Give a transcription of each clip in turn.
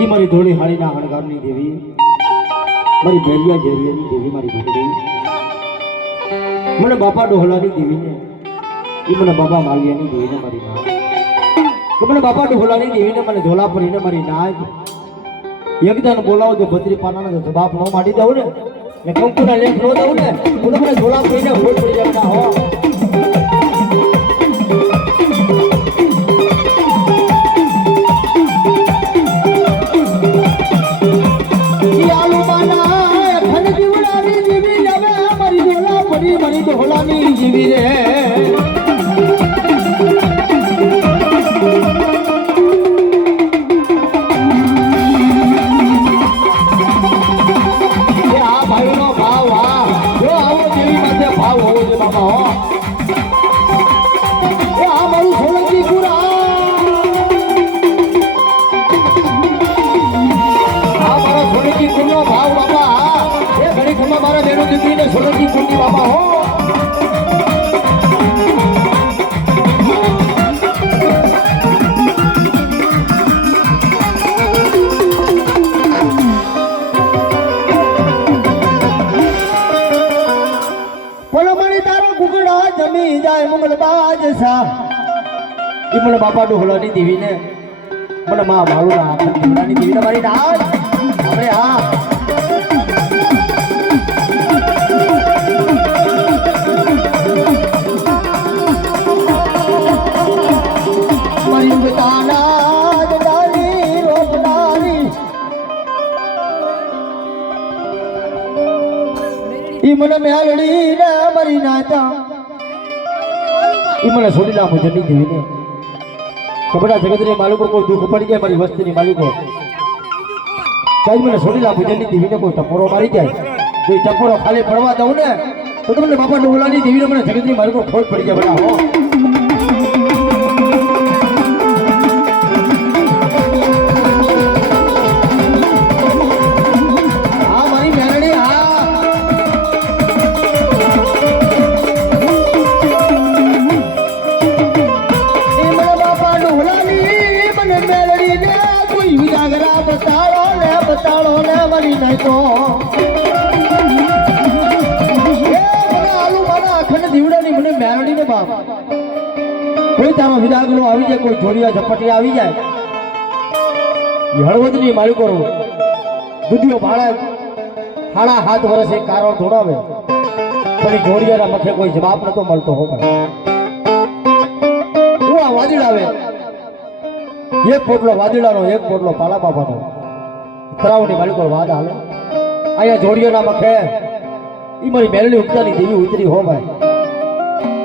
એ મારી ધોળી હાળીના હણગારની દેવી, મારી ભેરિયા ઝેરિયાની દેવી, મારી ભૂતડી મને બાપા ડોહલાની દેવીને, એ મને બાબા માલિયાની દેવીને મારી ના, કે મને બાપા ડોહલાની દેવીને મને ધોલા પરીને મારી નાજ એકદાન બોલાવો તો બત્રી પાનાનો જવાબ ન માડી દઉં ને કંકુના લેખ ન દઉં ને હું તો મને ધોલા પરીને ભૂલ પડી જાય ના હો. મારી ડોહલાની જીવી રે આ ભાઈનો ભાવ હા જો આવો દેવી માથે ભાવ હોવો છે બાબા હો. આ મારું સોલંકી પુરા, આ મારો સોલંકી પુરનો ભાવ બાબા. એ ઘડી ખમા મારા બેનો દીકરીને સોલંકી પુરની બાબા હો. જમી જાય મંગલબાજ સા ઈ મને બાપા ડોહલાની દેવીને મને માં મારું ના ડોહલાની દેવીને મારી નાજ આપણે હા મારી બતાના જડાલી રોપડારી ઈ મને મેલડી ને મારી નાતા મને છોડીલા મુજબની દેવીને કપડા જગતની માલિકો કોઈ દુઃખ પડી જાય, મારી વસ્તીની માલિકો કઈ મને છોડીલા મુજબની દેવીને કોઈ ટપોરો મારી જાય, જો ટપોરો ખાલી પડવા દઉં ને તો તમને બાપા ડોહલાની દેવીને મને જગતની માલિકો ખોટ પડી જાય બધા હો. બતાડો ને મરી નહીં તો આલુ મારા અખંડ દીવડાની મને મેરડીને બાપ કોઈ તારો વિદાગલો આવી જાય, કોઈ જોડિયા ઝપટી આવી જાય, હળવદની માલિકો દુધિયો ભાડે 7.5 વર્ષ એક કારો ધોડાવે પણ જોડિયાના મખે કોઈ જવાબ નતો મળતો હો ભાઈ. હું આ વાદળ આવે એક પોટલો વાદળાનો, એક પોટલો પાલા બાપાનો તરાવની માલિકો વાદ હાલે અહીંયા જોડિયોના મખે ઈ મારી મેલડી ઉગતાની દેવી ઉતરી હો ભાઈ.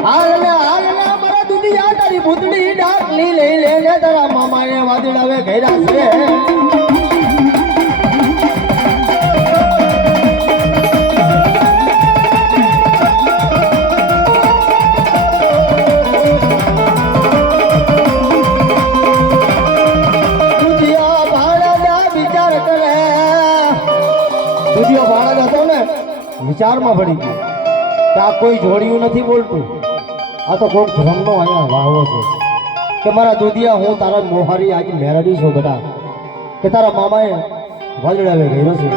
હાલ મારા દુધિયા તારી ભૂતડી ડાકલી લઈ લે તારા મામાને વાદળાવે ઘેરા છે. વિચારમાં પડી ગયો કે આ કોઈ જોડિયું નથી બોલતું, આ તો કોઈ ભ્રમનો અહીંયા વાવો છે કે મારા દુધિયા હું તારા મોહારી આજે મેરડી છું બેટા, કે તારા મામાએ વાદળાવે ઘેરો છે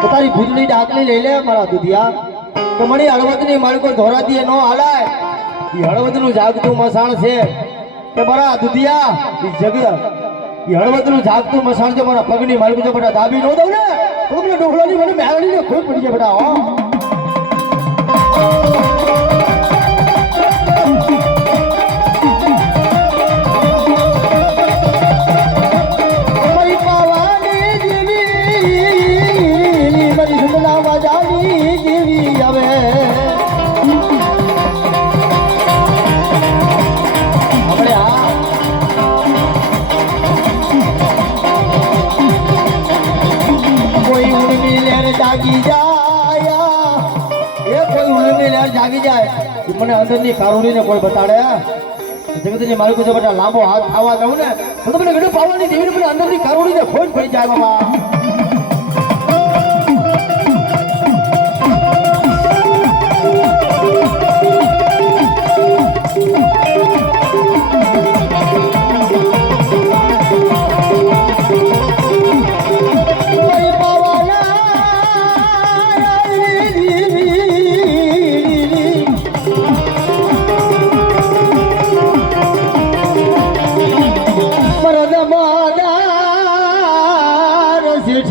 કે તારી ભૂતની ડાકલી લઈ લે મારા દુધિયા, કે મને હળવદની માલિકો ધોરા દીએ નો હાલાય, એ હળવદનું જાગતું મસાણ છે કે મારા દુધિયા એ જગ એ હળવદનું જાગતું મસાણ છે, મારા પગની માલિકો છે બેટા દાબી નો દઉં ને તો મને ડોહલાની મને મેરડીને ખોટ પડી જાય બેટા હો. મારી પાવાની દેવી મારી સુંદરા વાજાની દેવી આવે આપણે હા કોઈ ઉડની લહેર જાગી જાય, એ કોઈ ઉડની લહેર જાગી જાય મને અંદરની કારુણીને કોઈ બતાડે જગતની માલિકો છે બેટા લાંબો હાથ ખાવા દઉં ને તો તમને ઘણું પાવાની દેવીને મને અંદરની કારુણીને ખોટ પડી જાય બાબા.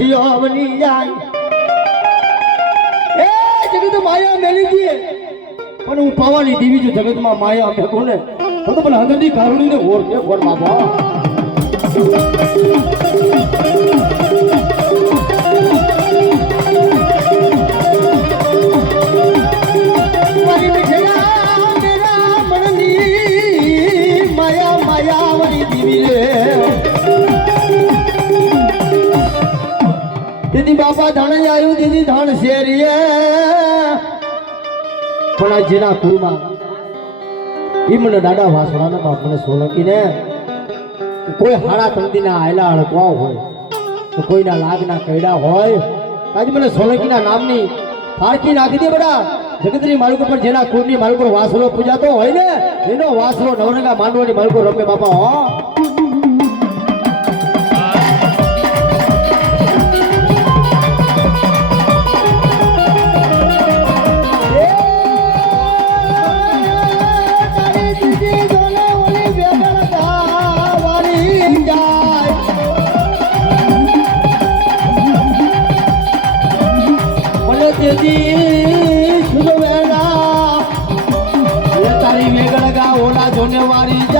ખુશીઓ બની જાય એ જગત માયા મેલી દીએ પણ હું પાવાની દેવી જો જગતમાં માયા અમે કોને તો મને હંગની કારણીને ઓર કે કોણ બાબા મારી મિઠેરા મેરા મનની માયા માયા વાળી દેવી રે દીદી બાપા ધણ આવ્યું દીદી ધણ શેરીએ પણ આ જેના કુળમાં ઈ મને દાદા વાસણાના બાપ મને સોલંકીને કોઈ હાડા તંદીના આયલા અડકવા હોય તો કોઈના લાગના કૈડા હોય આજ મને સોલંકીના નામની ફાળકી નાખી દે બડા જગતની માલિકો પર જેના કુળની માલિકો વાસણો પૂજાતો હોય ને એનો વાસણો નવરંગા માંડવાની માલિકો રમે બાપા હો તારી વેગળ ગા ઓલા જોને વારી